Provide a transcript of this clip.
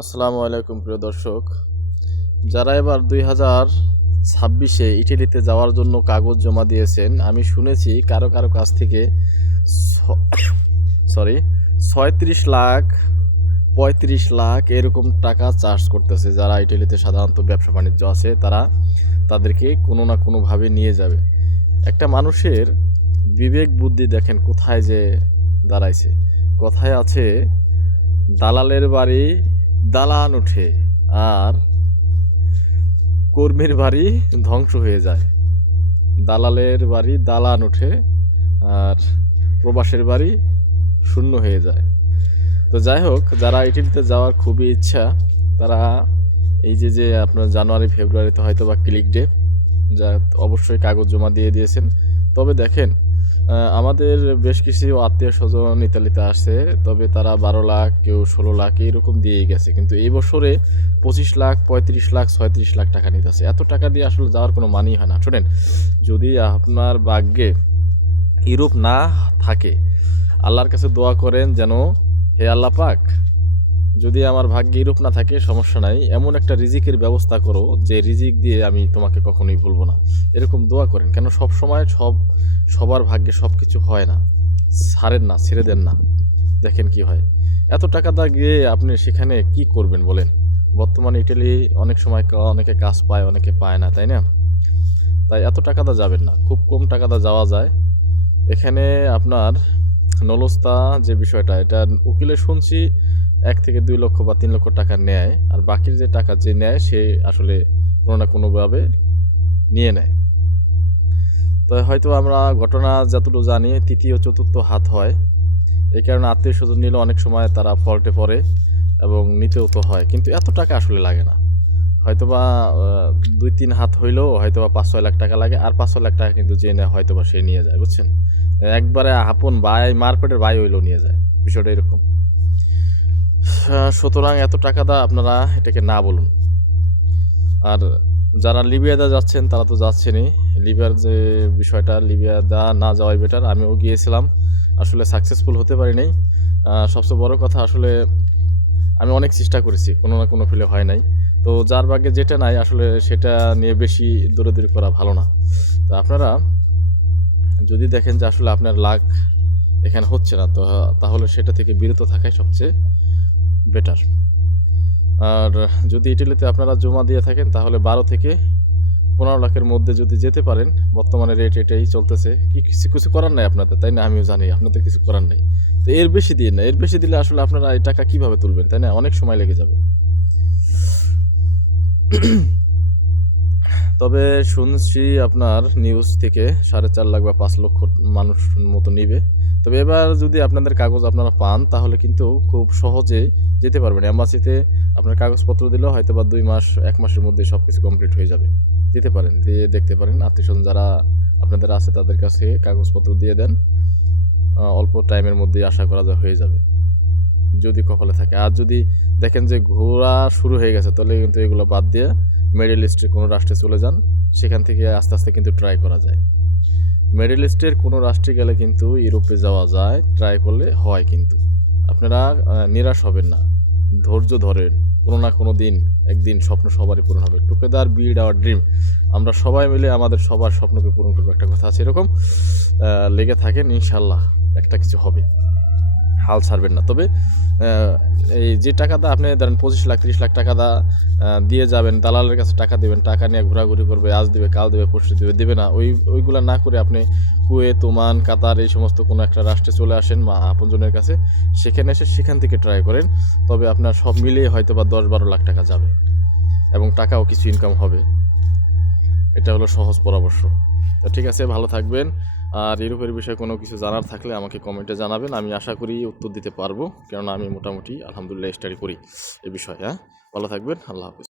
আসসালামু আলাইকুম প্রিয় দর্শক, যারা এবার 2026-এ ইটালিতে যাওয়ার জন্য কাগজ জমা দিয়েছেন, আমি শুনেছি কারো কারো কাছ থেকে 36 লাখ 35 লাখ এরকম টাকা চার্জ করতেছে। যারা ইটালিতে সাধারণত ব্যবসা বাণিজ্য আছে তারা তাদেরকে কোনো না কোনোভাবে নিয়ে যাবে। একটা মানুষের বিবেক বুদ্ধি দেখেন কোথায় যে দাঁড়াইছে। কথায় আছে, দালালের বাড়ি দালান ওঠে আর কর্মীর বাড়ি ধ্বংস হয়ে যায়। দালালের বাড়ি দালান ওঠে আর প্রবাসের বাড়ি শূন্য হয়ে যায়। তো যাই হোক, যারা ইটালিতে যাওয়ার খুবই ইচ্ছা তারা এই যে আপনার জানুয়ারি ফেব্রুয়ারিতে হয়তো বা ক্লিক ডে, যা অবশ্যই কাগজ জমা দিয়ে দিয়েছেন। তবে দেখেন, আমাদের বেশ কিছু আত্মীয় স্বজন ইতালিতে আসছে, তবে তারা 12 লাখ, কেউ 16 লাখ এইরকম দিয়েই গেছে। কিন্তু এই বছরে 25 লাখ, 35 লাখ, 36 লাখ টাকা নিতেছে। এত টাকা দিয়ে আসলে যাওয়ার কোনো মানেই হয় না। শোনেন, যদি আপনার ভাগ্যে ইউরোপ না থাকে, আল্লাহর কাছে দোয়া করেন যেন, হে আল্লাহ পাক, যদি আমার ভাগ্যে ইউরোপ না থাকে সমস্যা নাই, এমন একটা রিজিকের ব্যবস্থা করো যে রিজিক দিয়ে আমি তোমাকে কখনোই ভুলবো না। এরকম দোয়া করেন, কেন সব সময় সবার ভাগ্যে সব কিছু হয় না। ছাড়েন না, ছেড়ে দেন না, দেখেন কি হয়। এত টাকা দা গিয়ে আপনি সেখানে কি করবেন বলেন? বর্তমানে ইটালি অনেক সময় অনেকে কাজ পায়, অনেকে পায় না, তাই না? তাই এত টাকা দা যাবেন না, খুব কম টাকা দা যাওয়া যায়। এখানে আপনার নলস্তা যে বিষয়টা, এটা উকিলে শুনছি 1 থেকে 2 লক্ষ বা 3 লক্ষ টাকা নেয়, আর বাকির যে টাকা যে নেয় সে আসলে কোনো না কোনোভাবে নিয়ে নেয়। তো হয়তো আমরা ঘটনা যতটুকু জানি, তৃতীয় চতুর্থ হাত হয়। এই কারণে আত্মীয় স্বজন নিলে অনেক সময় তারা ফল্টে পড়ে এবং নিতেও তো হয়, কিন্তু এত টাকা আসলে লাগে না। হয়তোবা 2-3 হাত হইলেও হয়তোবা 5-6 লাখ টাকা লাগে, আর 5-6 লাখ টাকা কিন্তু যে নেয় হয়তোবা সে নিয়ে যায়, বুঝছেন? একবারে আপন ভাই, মারপেটের ভাই হইলেও নিয়ে যায়, বিষয়টা এরকম। সুতরাং এত টাকা দা আপনারা এটাকে না বলুন। আর যারা লিবিয়াতে যাচ্ছেন তারা তো যাচ্ছেনই। লিবিয়ার যে বিষয়টা, লিবিয়াতে না যাওয়াই বেটার। আমিও গিয়েছিলাম, আসলে সাকসেসফুল হতে পারি নাই। সবচেয়ে বড় কথা, আসলে আমি অনেক চেষ্টা করেছি, কোনো না কোনো ফেলে হয় নাই। তো যার ভাগ্যে যেটা নাই আসলে সেটা নিয়ে বেশি দৌড়াদৌড়ি করা ভালো না। তো আপনারা যদি দেখেন যে আসলে আপনার লাক এখানে হচ্ছে না, তো তাহলে সেটা থেকে বিরত থাকাই সবচেয়ে বেটার। আর যদি ইটালিতে আপনারা জমা দিয়ে থাকেন তাহলে 12 থেকে 15 লাখের মধ্যে যদি যেতে পারেন, বর্তমানে রেট এটাই চলতেছে। কিছু করার নাই আপনাদের, তাই না? আমিও জানি আপনাদের কিছু করার নেই। তো এর বেশি দিয়ে না, এর বেশি দিলে আসলে আপনারা এই টাকা কিভাবে তুলবেন, তাই না? অনেক সময় লেগে যাবে। তবে শুনছি আপনার নিউজ থেকে 4.5 লাখ বা 5 লক্ষ মানুষ মতো নিবে। তবে এবার যদি আপনাদের কাগজ আপনারা পান তাহলে কিন্তু খুব সহজে যেতে পারবেন। এম্বাসিতে আপনার কাগজপত্র দিলেও হয়তো বা 2 মাস 1 মাসের মধ্যে সব কিছু কমপ্লিট হয়ে যাবে। দিতে পারেন, দিয়ে দেখতে পারেন। আত্মীয়স্বজন যারা আপনাদের আছে তাদের কাছে কাগজপত্র দিয়ে দেন, অল্প টাইমের মধ্যেই আশা করা যায় হয়ে যাবে, যদি কপালে থাকে। আর যদি দেখেন যে ঘোরা শুরু হয়ে গেছে, তাহলে কিন্তু এগুলো বাদ দিয়ে মিডল ইস্টের কোনো রাষ্ট্রে চলে যান, সেখান থেকে আস্তে আস্তে কিন্তু ট্রাই করা যায়। মিডল ইস্টের কোনো রাষ্ট্রে গেলে কিন্তু ইউরোপে যাওয়া যায়, ট্রাই করলে হয়। কিন্তু আপনারা নিরাশ হবেন না, ধৈর্য ধরেন, কোনো না কোনো দিন একদিন স্বপ্ন সবারই পূরণ হবে। টুগেদার বিল্ড আওয়ার ড্রিম, আমরা সবাই মিলে আমাদের সবার স্বপ্নকে পূরণ করবো। একটা কথা আছে এরকম, লেগে থাকেন, ইনশাল্লাহ একটা কিছু হবে, হাল ছাড়বেন না। তবে এই যে টাকাটা আপনি ধরেন 25 লাখ 30 লাখ টাকা দিয়ে যাবেন, দালালের কাছে টাকা দেবেন, টাকা নিয়ে ঘোরাঘুরি করবে, আজ দেবে কাল দেবে পরশু দেবে না, ওইগুলো না করে আপনি কুয়েত, ওমান, কাতার এই সমস্ত কোনো একটা রাষ্ট্রে চলে আসেন বা আপনজনের কাছে, সেখানে এসে সেখান থেকে ট্রাই করেন। তবে আপনার সব মিলিয়ে হয়তো বা 10-12 লাখ টাকা যাবে এবং টাকাও কিছু ইনকাম হবে। এটা হলো সহজ পরামর্শ। তো ঠিক আছে, ভালো থাকবেন। আর ইউরোপের বিষয়ে কোনো কিছু জানার থাকলে আমাকে কমেন্টে জানাবেন, আমি আশা করি উত্তর দিতে পারবো, কেননা আমি মোটামুটি আলহামদুলিল্লাহ স্টাডি করি এই বিষয়ে। ভালো থাকবেন, আল্লাহ হাফিজ।